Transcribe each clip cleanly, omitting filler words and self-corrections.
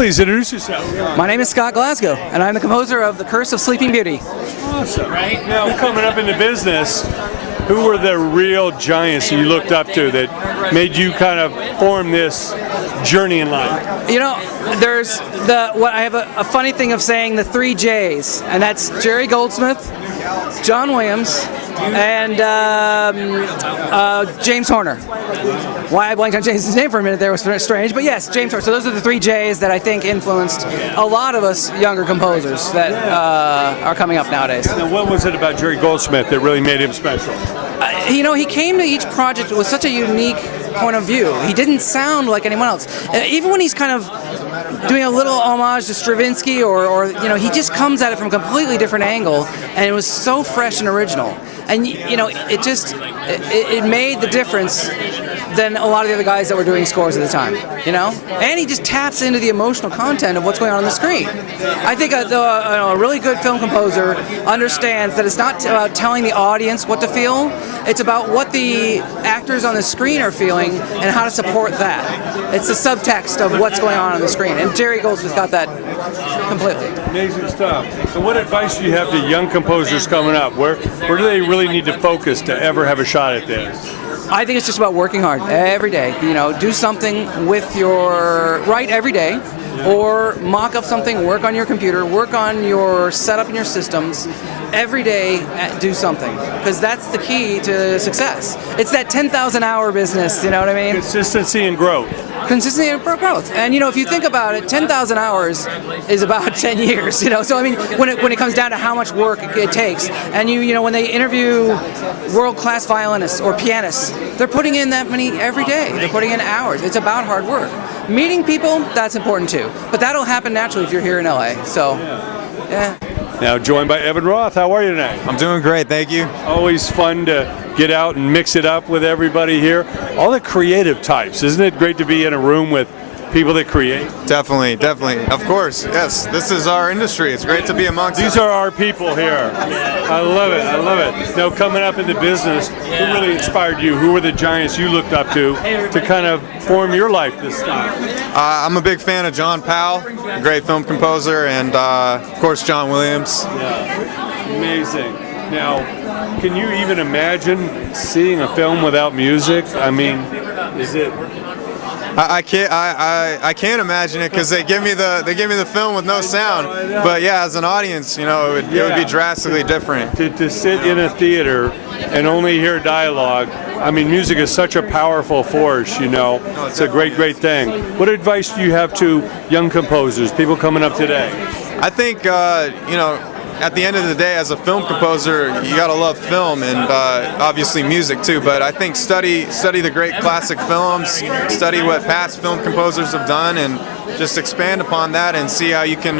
Please introduce yourself. My name is Scott Glasgow, and I'm the composer of The Curse of Sleeping Beauty. Awesome. Right now, coming up in the business, who were the real giants you looked up to that made you kind of form this journey in life? You know, there's I have a funny thing of saying the 3 J's, and that's Jerry Goldsmith, John Williams, and James Horner. Why I blanked on James' name for a minute there was strange, but yes, James Horner. So those are the 3 J's that I think influenced a lot of us younger composers that are coming up nowadays. Now, what was it about Jerry Goldsmith that really made him special? You know, he came to each project with such a unique point of view. He didn't sound like anyone else. Even when he's kind of doing a little homage to Stravinsky, or you know, he just comes at it from a completely different angle, and it was so fresh and original. And you know, it made the difference than a lot of the other guys that were doing scores at the time, you know? And he just taps into the emotional content of what's going on the screen. I think a really good film composer understands that it's not about telling the audience what to feel, it's about what the actors on the screen are feeling and how to support that. It's the subtext of what's going on the screen, and Jerry Goldsmith got that completely. Amazing stuff. So what advice do you have to young composers coming up? Where do they really need to focus to ever have a shot at this? I think it's just about working hard every day. You know, do something with your write every day, or mock up something, work on your computer, work on your setup and your systems. Every day, do something, because that's the key to success. It's that 10,000 hour business, you know what I mean? Consistency and growth. Consistency and growth. And you know, if you think about it, 10,000 hours is about 10 years, you know? So I mean, when it comes down to how much work it takes, and you know, when they interview world-class violinists or pianists, they're putting in that many every day. They're putting in hours. It's about hard work. Meeting people, that's important too. But that'll happen naturally if you're here in LA. So, yeah. Now joined by Evan Roth. How are you tonight? I'm doing great, thank you. Always fun to get out and mix it up with everybody here. All the creative types. Isn't it great to be in a room with people that create? Definitely, definitely. Of course, yes. This is our industry. It's great to be amongst These are our people here. I love it, I love it. Now coming up in the business, who really inspired you? Who were the giants you looked up to kind of form your life this time? I'm a big fan of John Powell, a great film composer, and of course John Williams. Yeah, amazing. Now, can you even imagine seeing a film without music? I mean, is it... I can't imagine it, because they give me the film with no sound. But yeah, as an audience, you know, it would be drastically different. To sit in a theater and only hear dialogue, I mean, music is such a powerful force, you know. It's a great thing. What advice do you have to young composers, people coming up today? I think you know, at the end of the day, as a film composer, you gotta love film and obviously music too. But I think study the great classic films, study what past film composers have done, and just expand upon that and see how you can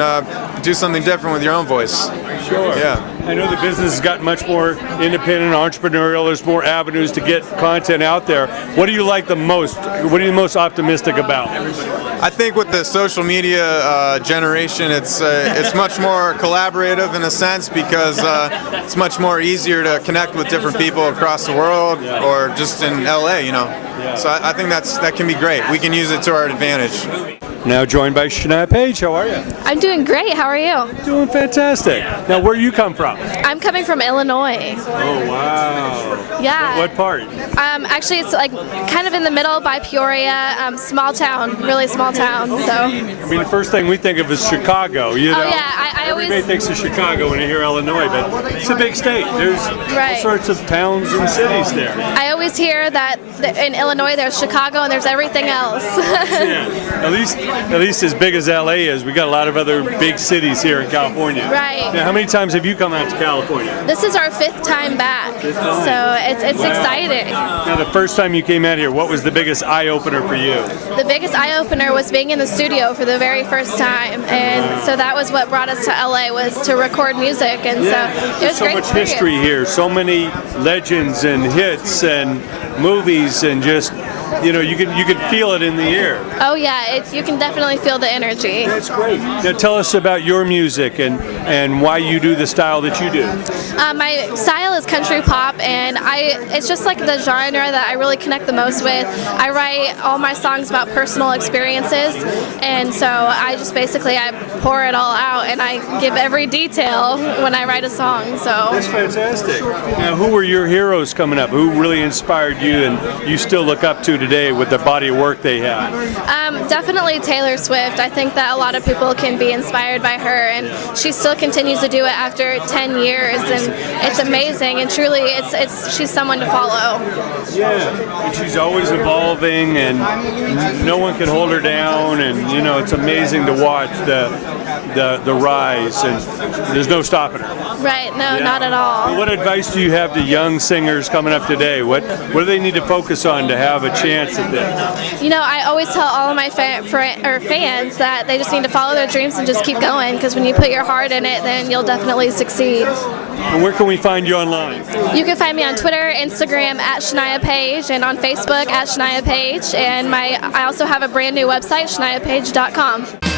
do something different with your own voice. Sure. Yeah. I know the business has gotten much more independent, entrepreneurial. There's more avenues to get content out there. What do you like the most? What are you most optimistic about? I think with the social media generation, it's much more collaborative in a sense, because it's much more easier to connect with different people across the world, or just in LA, you know. So I think that can be great. We can use it to our advantage. Now joined by Shania Twain. How are you? I'm doing great. How are you? Doing fantastic. Now, where do you come from? I'm coming from Illinois. Oh, wow. Yeah. What part? Actually, it's like kind of in the middle by Peoria. Small town, really small town. So. I mean, the first thing we think of is Chicago. You know? Oh yeah, I always. Everybody thinks of Chicago when you hear Illinois, but it's a big state. There's right. all sorts of towns and cities there. I always hear that in Illinois there's Chicago and there's everything else. Yeah. At least as big as LA is, we got a lot of other big cities here in California. Right. Now, how many times have you come out to California? This is our 5th time back, so it's exciting. Now, the first time you came out here, what was the biggest eye-opener for you? The biggest eye-opener was being in the studio for the very first time, and so that was what brought us to LA, was to record music, and so it was so great. So much history here, so many legends and hits and movies, and just you know, you can feel it in the air. Oh yeah, you can definitely feel the energy. That's great. Now tell us about your music and why you do the style that you do. My style is country pop, and it's just like the genre that I really connect the most with. I write all my songs about personal experiences, and so I just basically I pour it all out, and I give every detail when I write a song. So that's fantastic. Now, who were your heroes coming up? Who really inspired you and you still look up to today with the body of work they have? Definitely Taylor Swift. I think that a lot of people can be inspired by her, and she still continues to do it after 10 years, and it's amazing, and truly she's someone to follow. Yeah, and she's always evolving, and no one can hold her down, and you know, it's amazing to watch the rise, and there's no stopping her. Right, no, not at all. What advice do you have to young singers coming up today? What do they need to focus on to have a chance at this? You know, I always tell all of my fans that they just need to follow their dreams and just keep going, because when you put your heart in it, then you'll definitely succeed. And where can we find you online? You can find me on Twitter, Instagram at Shania Page, and on Facebook at Shania Page, and I also have a brand new website, shaniapage.com.